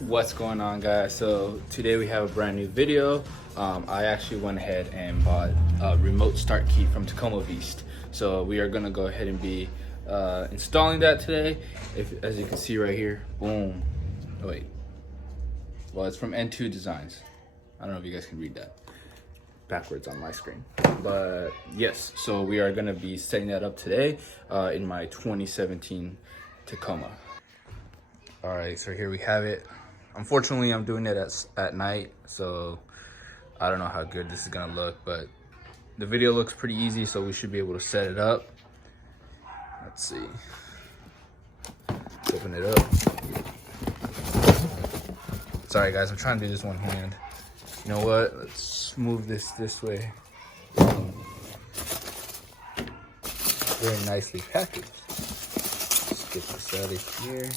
What's going on, guys? So today we have a brand new video. I actually went ahead and bought a remote start key from Tacoma Beast. So we are gonna go ahead and be installing that today. As you can see right here, boom. Oh wait, well, it's from N2 Designs. I don't know if you guys can read that backwards on my screen, but yes, so we are gonna be setting that up today in my 2017 Tacoma. All right, so here we have it. Unfortunately, I'm doing it at night, so I don't know how good this is gonna look, but the video looks pretty easy, so we should be able to set it up. Let's see. Let's open it up. Sorry guys, I'm trying to do this one hand. You know what? Let's move this way. Very nicely packaged. Let's get this out of here.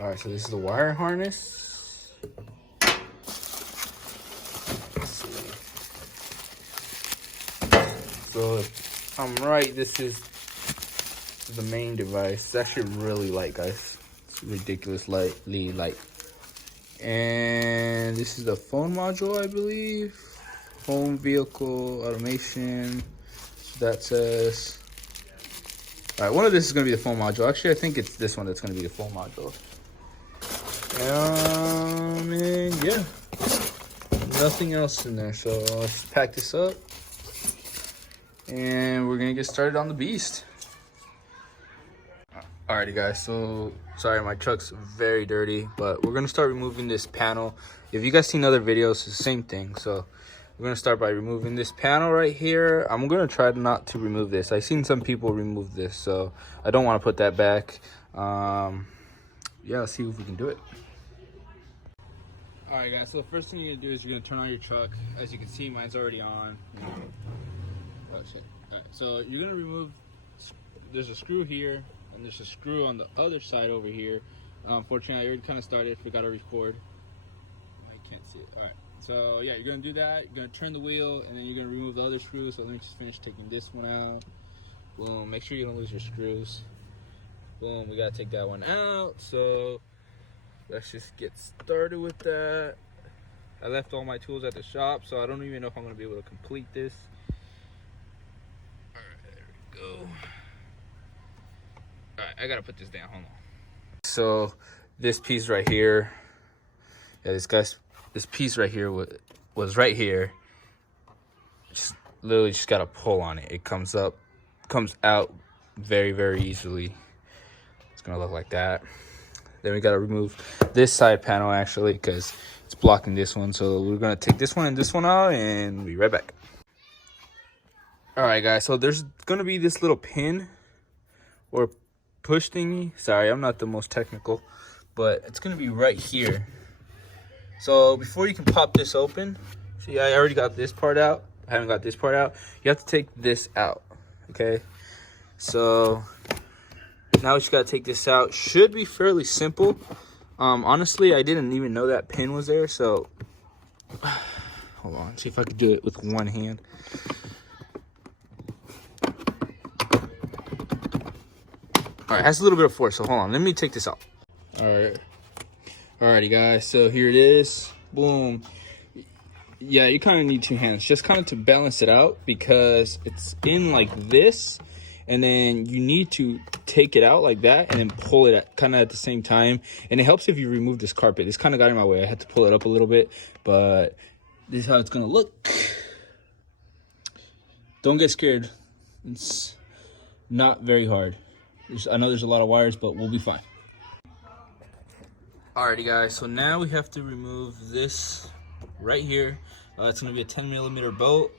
All right, so this is the wire harness. Let's see. So if I'm right, this is the main device. It's actually really light, guys. It's ridiculously light. And this is the phone module, I believe. Home vehicle automation. That says. All right, one of this is gonna be the phone module. Actually, I think it's this one that's gonna be the phone module. And yeah, nothing else in there. So let's pack this up and we're gonna get started on the beast. Alrighty guys, so sorry, my truck's very dirty, but we're gonna start removing this panel. If you guys seen other videos, it's the same thing. So we're gonna start by removing this panel right here. I'm gonna try not to remove this. I've seen some people remove this, so I don't want to put that back. Yeah, let's see if we can do it. All right guys, so the first thing you're gonna do is you're gonna turn on your truck. As you can see, mine's already on. Oh shit. All right, so you're gonna remove, there's a screw here and there's a screw on the other side over here. Unfortunately, I already kind of started, forgot to record. I can't see it. All right, so yeah, you're gonna do that. You're gonna turn the wheel and then you're gonna remove the other screws. So let me just finish taking this one out. Boom, make sure you don't lose your screws. Boom, we gotta take that one out. So let's just get started with that. I left all my tools at the shop, so I don't even know if I'm gonna be able to complete this. All right, there we go. All right, I gotta put this down, hold on. So this piece right here, yeah, this piece right here was right here. Just literally just gotta pull on it. It comes out very, very easily. It's gonna look like that. Then we gotta remove this side panel actually because it's blocking this one. So we're gonna take this one and this one out and we'll be right back. All right guys, so there's gonna be this little pin or push thingy. Sorry, I'm not the most technical, but it's gonna be right here. So before you can pop this open, see, I already got this part out. I haven't got this part out. You have to take this out, okay? So now we just gotta take this out. Should be fairly simple. Honestly, I didn't even know that pin was there, so hold on, see if I could do it with one hand. All right, has a little bit of force, so hold on, let me take this out. Alrighty guys, so here it is. Boom. Yeah, you kind of need two hands just kind of to balance it out because it's in like this. And then you need to take it out like that and then pull it kind of at the same time. And it helps if you remove this carpet. This kind of got in my way. I had to pull it up a little bit, but this is how it's going to look. Don't get scared. It's not very hard. I know there's a lot of wires, but we'll be fine. Alrighty guys, so now we have to remove this right here. It's going to be a 10mm bolt.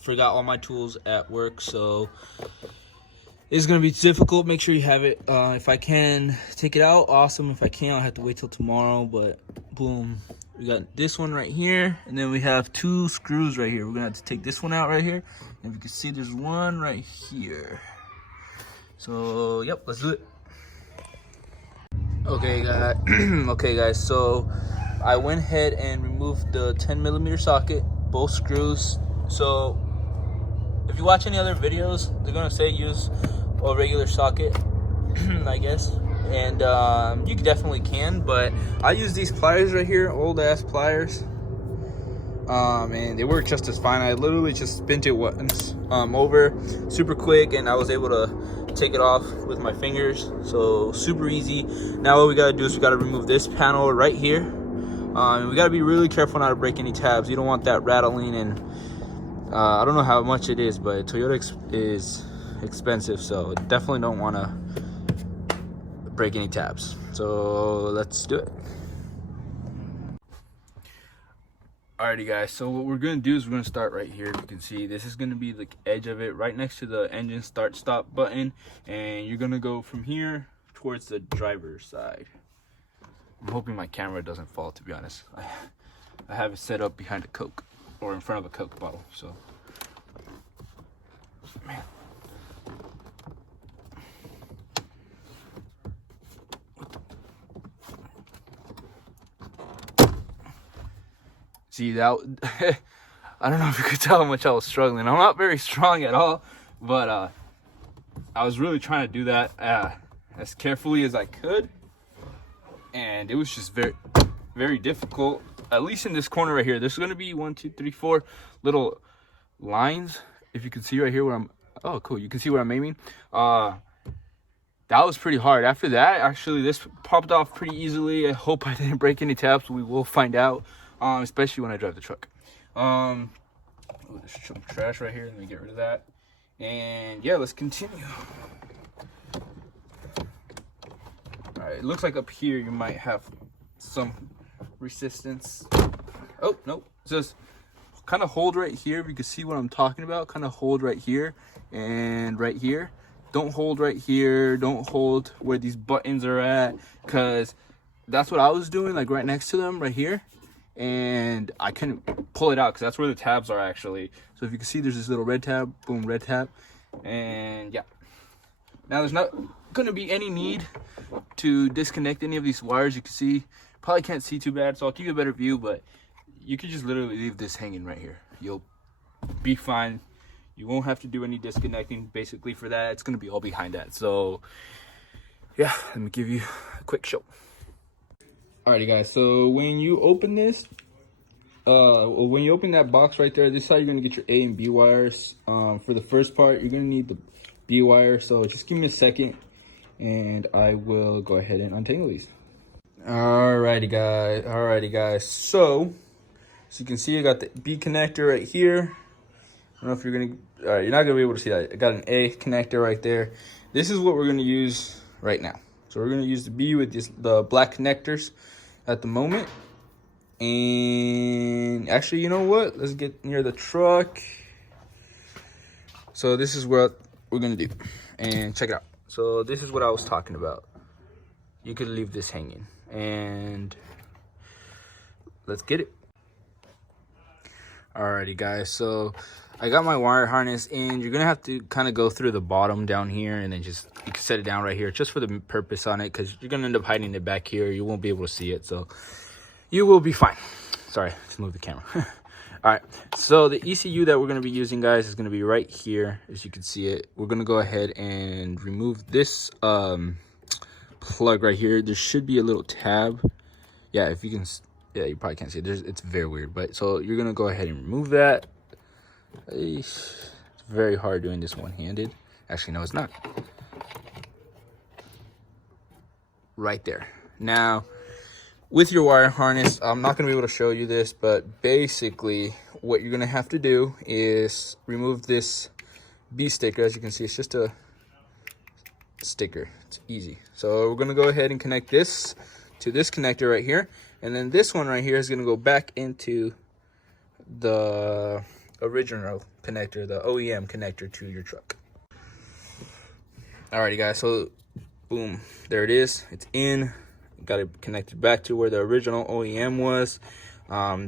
Forgot all my tools at work, so it's gonna be difficult. Make sure you have it. If I can take it out, awesome. If I can't, I'll have to wait till tomorrow. But boom, we got this one right here, and then we have two screws right here. We're gonna have to take this one out right here, and if you can see, there's one right here. So yep, let's do it. Okay guys, so I went ahead and removed the 10mm socket, both screws. So if you watch any other videos, they're gonna say use a regular socket. I guess. And you definitely can, but I use these pliers right here, old ass pliers. And they work just as fine. I literally just bent it once over super quick, and I was able to take it off with my fingers. So super easy. Now what we gotta do is we gotta remove this panel right here. We gotta be really careful not to break any tabs. You don't want that rattling, and I don't know how much it is, but Toyota is expensive, so definitely don't want to break any tabs. So let's do it. Alrighty guys, so what we're gonna do is we're gonna start right here. You can see this is gonna be the edge of it, right next to the engine start stop button, and you're gonna go from here towards the driver's side. I'm hoping my camera doesn't fall, to be honest. I have it set up behind a Coke, or in front of a Coke bottle, so man. See that? I don't know if you could tell how much I was struggling. I'm not very strong at all, but I was really trying to do that as carefully as I could, and it was just very, very difficult. At least in this corner right here, there's going to be 1, 2, 3, 4 little lines. If you can see right here where I'm, oh cool, you can see where I'm aiming. That was pretty hard. After that, actually, this popped off pretty easily. I hope I didn't break any tabs. We will find out. Especially when I drive the truck. There's some trash right here. Let me get rid of that. And yeah, let's continue. All right, it looks like up here you might have some resistance. Oh, no. Just kind of hold right here. If you can see what I'm talking about, kind of hold right here and right here. Don't hold right here. Don't hold where these buttons are at, because that's what I was doing, like right next to them right here. And I couldn't pull it out because that's where the tabs are actually. So if you can see, there's this little red tab, boom, red tab. And yeah, now there's not gonna be any need to disconnect any of these wires. You can see, probably can't see too bad, so I'll give you a better view, but you could just literally leave this hanging right here. You'll be fine. You won't have to do any disconnecting basically for that. It's gonna be all behind that. So yeah, let me give you a quick show. Alrighty guys, so when you open this, when you open that box right there, this is how you're gonna get your A and B wires. For the first part, you're gonna need the B wire, so just give me a second and I will go ahead and untangle these. Alrighty guys, so you can see I got the B connector right here. I don't know if you're gonna, alright, you're not gonna be able to see that. I got an A connector right there. This is what we're gonna use right now. So we're gonna use the B with the black connectors at the moment. And actually, you know what? Let's get near the truck. So this is what we're gonna do. And check it out. So this is what I was talking about. You could leave this hanging. And let's get it. Alrighty guys, so I got my wire harness, and you're gonna have to kind of go through the bottom down here, and then just, you can set it down right here just for the purpose on it, because you're gonna end up hiding it back here. You won't be able to see it, so you will be fine. Sorry, just move the camera. All right, so the ECU that we're gonna be using, guys, is gonna be right here, as you can see it. We're gonna go ahead and remove this plug right here. There should be a little tab. Yeah, if you can, yeah, you probably can't see it. It's very weird, but so you're gonna go ahead and remove that. It's very hard doing this one-handed. Actually, no, it's not. Right there. Now, with your wire harness, I'm not going to be able to show you this, but basically what you're going to have to do is remove this B sticker. As you can see, it's just a sticker. It's easy. So we're going to go ahead and connect this to this connector right here, and then this one right here is going to go back into the original connector, the OEM connector to your truck. Alrighty guys, so boom, there it is. It's in. Got it connected back to where the original OEM was.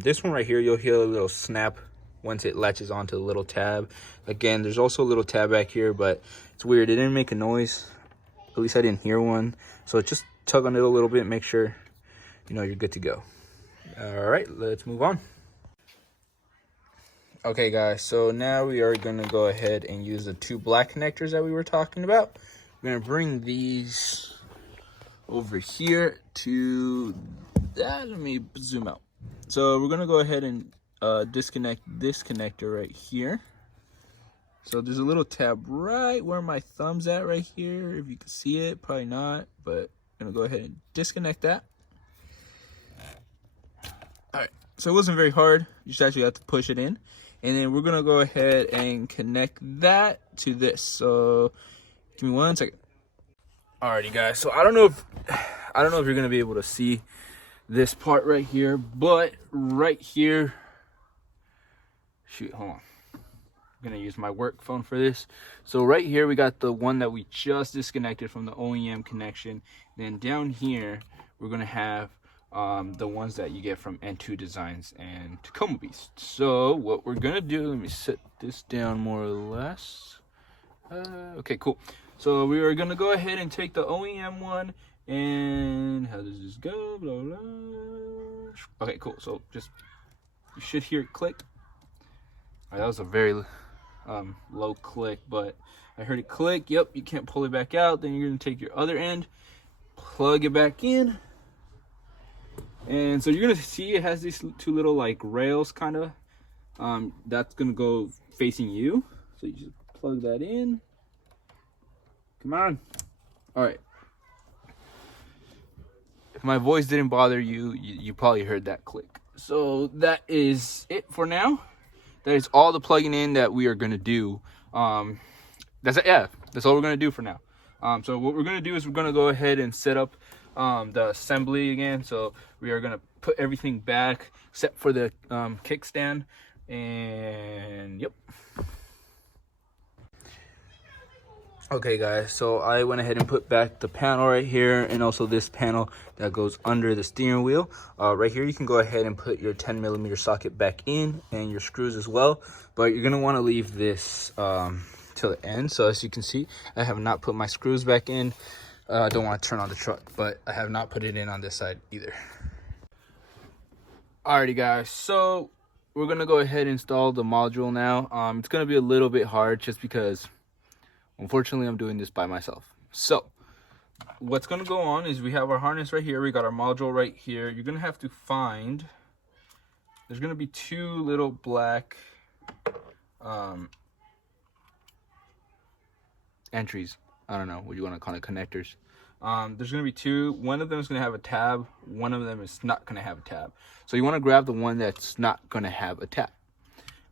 This one right here, you'll hear a little snap once it latches onto the little tab. Again, there's also a little tab back here, but it's weird. It didn't make a noise. At least I didn't hear one. So just tug on it a little bit, make sure you know you're good to go. All right, let's move on. Okay guys, so now we are gonna go ahead and use the two black connectors that we were talking about. We're gonna bring these over here to that. Let me zoom out. So we're gonna go ahead and disconnect this connector right here. So there's a little tab right where my thumb's at right here. If you can see it, probably not, but I'm gonna go ahead and disconnect that. All right, so it wasn't very hard. You just actually have to push it in. And then we're gonna go ahead and connect that to this. So give me 1 second. Alrighty guys, so I don't know if you're gonna be able to see this part right here, but right here, shoot, hold on. I'm gonna use my work phone for this. So right here we got the one that we just disconnected from the OEM connection. Then down here we're gonna have the ones that you get from N2 Designs and Tacoma Beast. So what we're gonna do, let me set this down more or less. Okay, cool. So we are gonna go ahead and take the OEM one, and how does this go? Blah, blah. Okay, cool. So just, you should hear it click. All right, that was a very low click, but I heard it click. Yep, you can't pull it back out. Then you're gonna take your other end, plug it back in. And so you're gonna see it has these two little like rails kind of. That's gonna go facing you. So you just plug that in. Come on. All right. If my voice didn't bother you, you probably heard that click. So that is it for now. That is all the plugging in that we are gonna do. That's it. Yeah, that's all we're gonna do for now. So what we're gonna do is we're gonna go ahead and set up the assembly again. So we are gonna put everything back except for the kickstand, and yep. Okay guys, so I went ahead and put back the panel right here, and also this panel that goes under the steering wheel. Right here you can go ahead and put your 10mm socket back in, and your screws as well, but you're gonna want to leave this till the end. So as you can see, I have not put my screws back in. I don't want to turn on the truck, but I have not put it in on this side either. Alrighty guys, so we're gonna go ahead and install the module now. It's gonna be a little bit hard just because unfortunately I'm doing this by myself. So what's gonna go on is we have our harness right here, we got our module right here. You're gonna have to find, there's gonna be two little black entries. I don't know what you want to call it, connectors. There's going to be two. One of them is going to have a tab. One of them is not going to have a tab. So you want to grab the one that's not going to have a tab.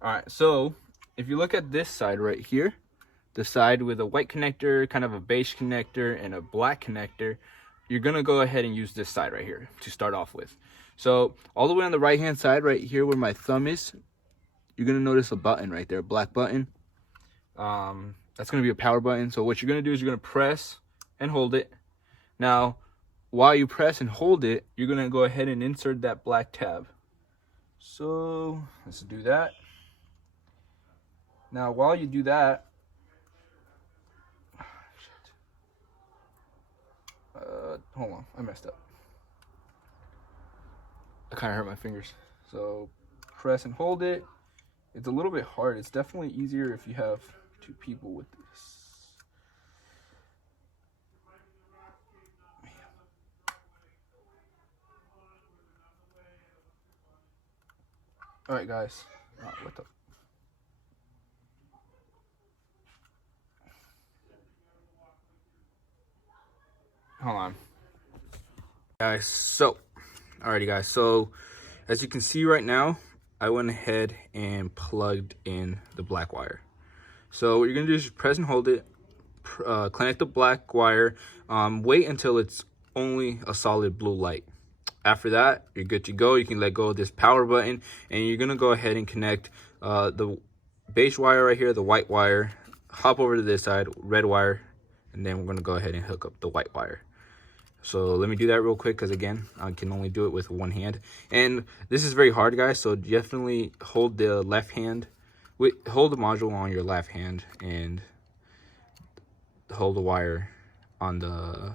All right, so if you look at this side right here, the side with a white connector, kind of a beige connector, and a black connector, you're going to go ahead and use this side right here to start off with. So all the way on the right hand side right here where my thumb is, you're going to notice a button right there, a black button. That's going to be a power button. So what you're going to do is you're going to press and hold it. Now, while you press and hold it, you're going to go ahead and insert that black tab. So let's do that. Now, while you do that, hold on, I messed up. I kind of hurt my fingers. So press and hold it. It's a little bit hard. It's definitely easier if you have two people with this. All right, guys. What the? Hold on. Guys, so, alrighty guys. So, as you can see right now, I went ahead and plugged in the black wire. So what you're gonna do is just press and hold it, connect the black wire, wait until it's only a solid blue light. After that, you're good to go. You can let go of this power button, and you're gonna go ahead and connect the beige wire right here, the white wire, hop over to this side, red wire, and then we're gonna go ahead and hook up the white wire. So let me do that real quick, because again, I can only do it with one hand. And this is very hard, guys, so definitely hold the left hand. Hold the module on your left hand and hold the wire on the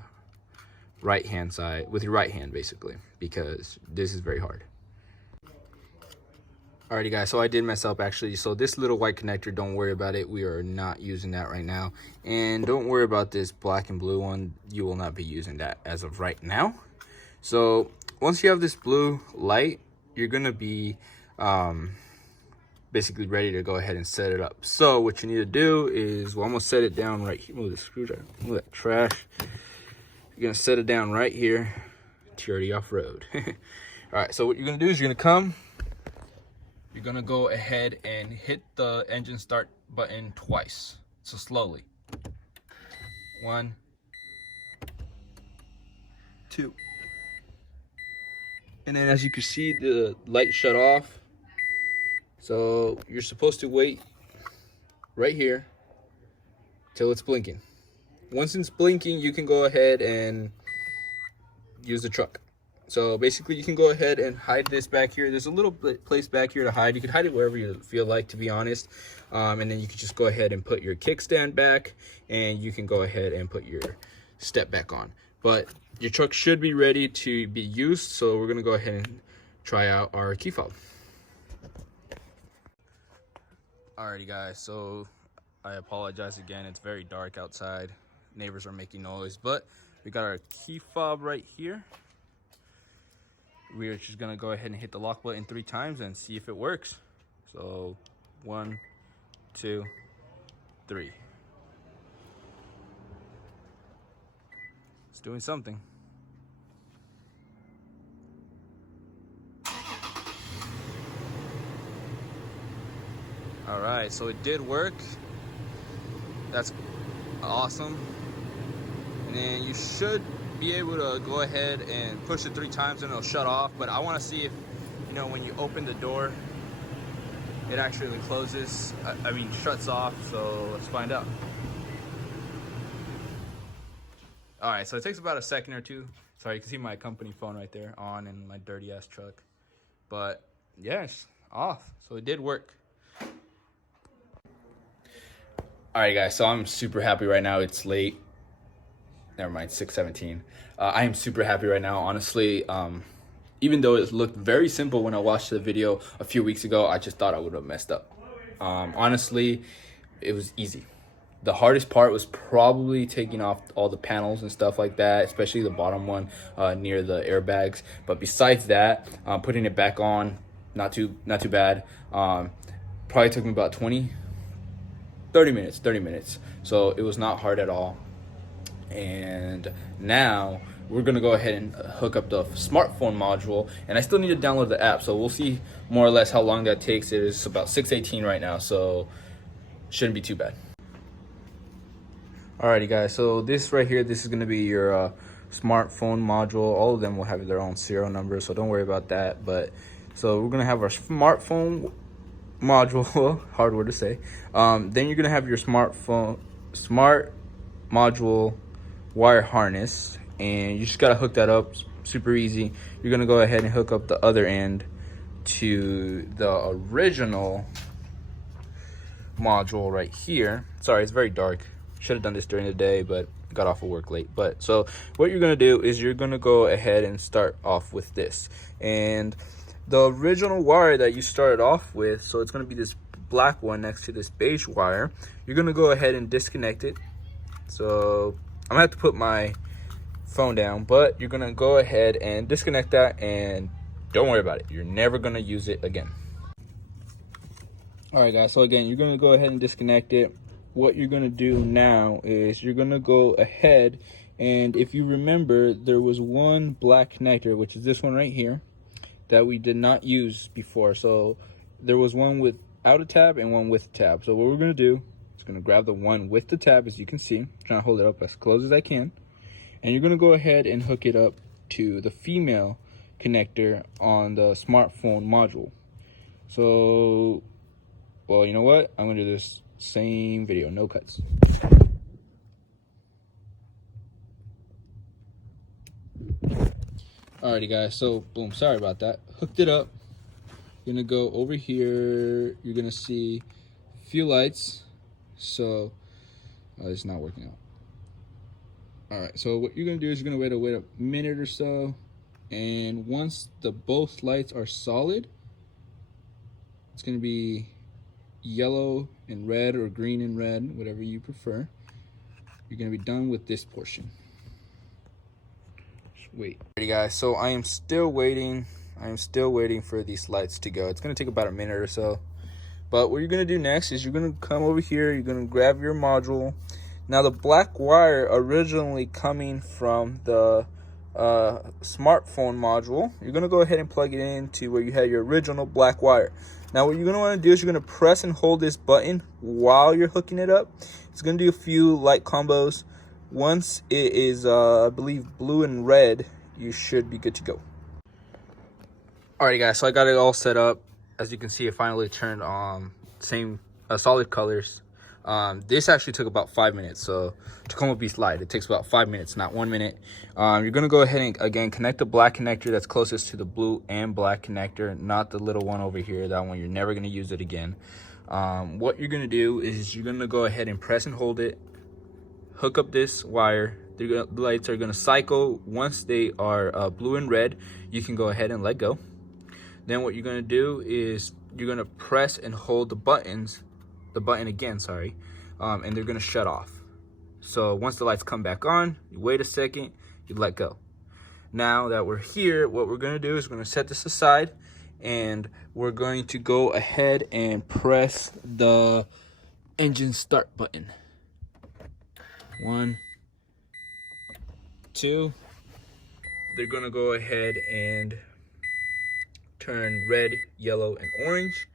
right hand side with your right hand, basically, because this is very hard. Alrighty guys, so I did mess up actually. So this little white connector, don't worry about it. We are not using that right now. And don't worry about this black and blue one. You will not be using that as of right now. So once you have this blue light, you're gonna be basically ready to go ahead and set it up. So what you need to do is, well, I'm gonna set it down right here. Move the screwdriver, move that trash. You're gonna set it down right here to already off road. All right, so what you're gonna do is you're gonna go ahead and hit the engine start button twice. So slowly. 1, 2. And then as you can see, the light shut off. So you're supposed to wait right here till it's blinking. Once it's blinking, you can go ahead and use the truck. So basically you can go ahead and hide this back here. There's a little place back here to hide. You can hide it wherever you feel like, to be honest. And then you can just go ahead and put your kickstand back, and you can go ahead and put your step back on. But your truck should be ready to be used. So we're gonna go ahead and try out our key fob. Alrighty guys, so I apologize again. It's very dark outside. Neighbors are making noise, but we got our key fob right here. We're just gonna go ahead and hit the lock button 3 times and see if it works. So 1, 2, 3. It's doing something. All right, so it did work. That's awesome. And then you should be able to go ahead and push it 3 times and it'll shut off. But I want to see if, you know, when you open the door, it actually closes. I mean, shuts off. So let's find out. All right, so it takes about a second or 2. Sorry, you can see my company phone right there on in my dirty ass truck. But yes, off. So it did work. All right, guys, so I'm super happy right now. It's late. Never mind, 6:17. I am super happy right now, honestly. Even though it looked very simple when I watched the video a few weeks ago, I just thought I would have messed up. Honestly, it was easy. The hardest part was probably taking off all the panels and stuff like that, especially the bottom one near the airbags. But besides that, putting it back on, not too bad. Probably took me about 30 minutes. So it was not hard at all. And now we're gonna go ahead and hook up the smartphone module, and I still need to download the app, so we'll see more or less how long that takes. It is about 6:18 right now, so shouldn't be too bad. Alrighty guys, so this right here, this is gonna be your smartphone module. All of them will have their own serial number, so don't worry about that. But so we're gonna have our smartphone module, hard word to say. Then you're gonna have your smart module wire harness, and you just gotta hook that up. Super easy. You're gonna go ahead and hook up the other end to the original module right here. Sorry, it's very dark. Should have done this during the day, but got off of work late. But so what you're gonna do is you're gonna go ahead and start off with this, and the original wire that you started off with, so it's going to be this black one next to this beige wire. You're going to go ahead and disconnect it. So I'm going to have to put my phone down, but you're going to go ahead and disconnect that, and don't worry about it. You're never going to use it again. All right, guys. So again, you're going to go ahead and disconnect it. What you're going to do now is you're going to go ahead, and if you remember, there was one black connector, which is this one right here, that we did not use before. So there was one without a tab and one with a tab. So what we're gonna do is gonna grab the one with the tab, as you can see. I'm trying to hold it up as close as I can. And you're gonna go ahead and hook it up to the female connector on the smartphone module. So, well, you know what? I'm gonna do this same video, no cuts. Alrighty guys, so boom, sorry about that. Hooked it up. You're gonna go over here. You're gonna see a few lights. So it's not working out. Alright, so what you're gonna do is you're gonna wait a minute or so, and once both lights are solid, It's going to be yellow and red, or green and red, whatever you prefer. You're going to be done with this portion. Just wait. Alrighty guys, so I am still waiting. For these lights to go. It's going to take about a minute or so. But what you're going to do next is you're going to come over here. You're going to grab your module. Now the black wire originally coming from the smartphone module, you're going to go ahead and plug it into where you had your original black wire. Now what you're going to want to do is you're going to press and hold this button while you're hooking it up. It's going to do a few light combos. Once it is I believe blue and red, you should be good to go. Alrighty guys, so I got it all set up. As you can see, it finally turned on same solid colors. This actually took about 5 minutes. So Tacoma Beast Light, it takes about 5 minutes, not 1 minute. You're gonna go ahead and again connect the black connector that's closest to the blue and black connector, not the little one over here. That one, you're never gonna use it again. What you're gonna do is you're gonna go ahead and press and hold it, hook up this wire. The lights are gonna cycle. Once they are blue and red, you can go ahead and let go. Then what you're gonna do is you're gonna press and hold the button again, sorry, and they're gonna shut off. So once the lights come back on, you wait a second, you let go. Now that we're here, what we're gonna do is we're gonna set this aside, and we're going to go ahead and press the engine start button. 1, 2. They're gonna go ahead and turn red, yellow, and orange.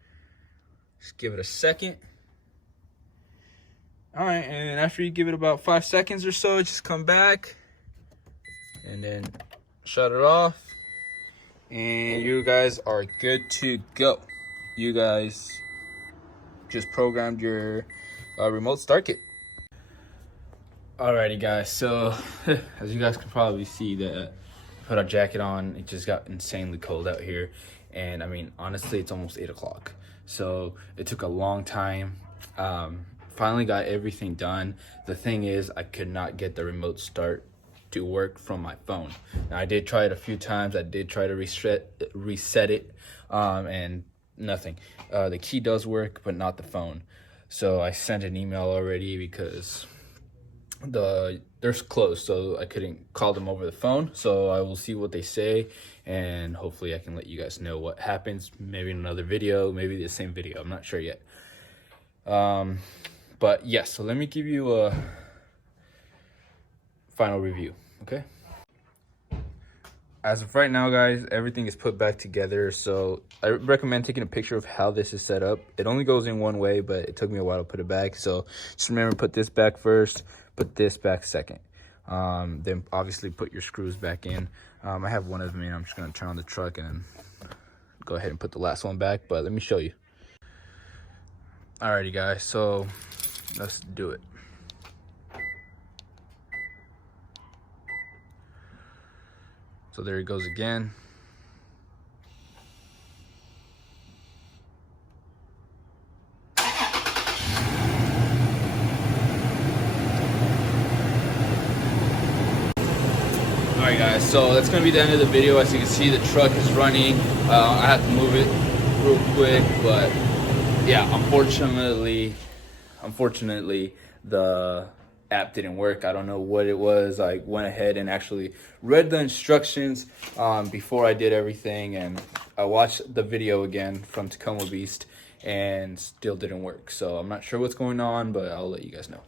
Just give it a second. All right, and after you give it about 5 seconds or so, just come back and then shut it off, and you guys are good to go. You guys just programmed your remote start kit. Alrighty guys, so as you guys can probably see, that put our jacket on. It just got insanely cold out here. And I mean, honestly, it's almost 8 o'clock. So it took a long time. Finally got everything done. The thing is, I could not get the remote start to work from my phone. Now, I did try it a few times. I did try to reset it, and nothing. The key does work, but not the phone. So I sent an email already because they're closed, so I couldn't call them over the phone. So I will see what they say, and hopefully I can let you guys know what happens. Maybe in another video, maybe the same video, I'm not sure yet. But yes, so let me give you a final review, okay? As of right now, guys, everything is put back together. So I recommend taking a picture of how this is set up. It only goes in one way, but it took me a while to put it back. So just remember, put this back first, put this back second. Then obviously put your screws back in. I have one of them in. I'm just gonna turn on the truck and go ahead and put the last one back, but let me show you. Alrighty guys, so let's do it. So there it goes again. Alright guys, so that's going to be the end of the video. As you can see, the truck is running. I have to move it real quick, but yeah, unfortunately the app didn't work. I don't know what it was. I went ahead and actually read the instructions before I did everything, and I watched the video again from Tacoma Beast and still didn't work. So I'm not sure what's going on, but I'll let you guys know.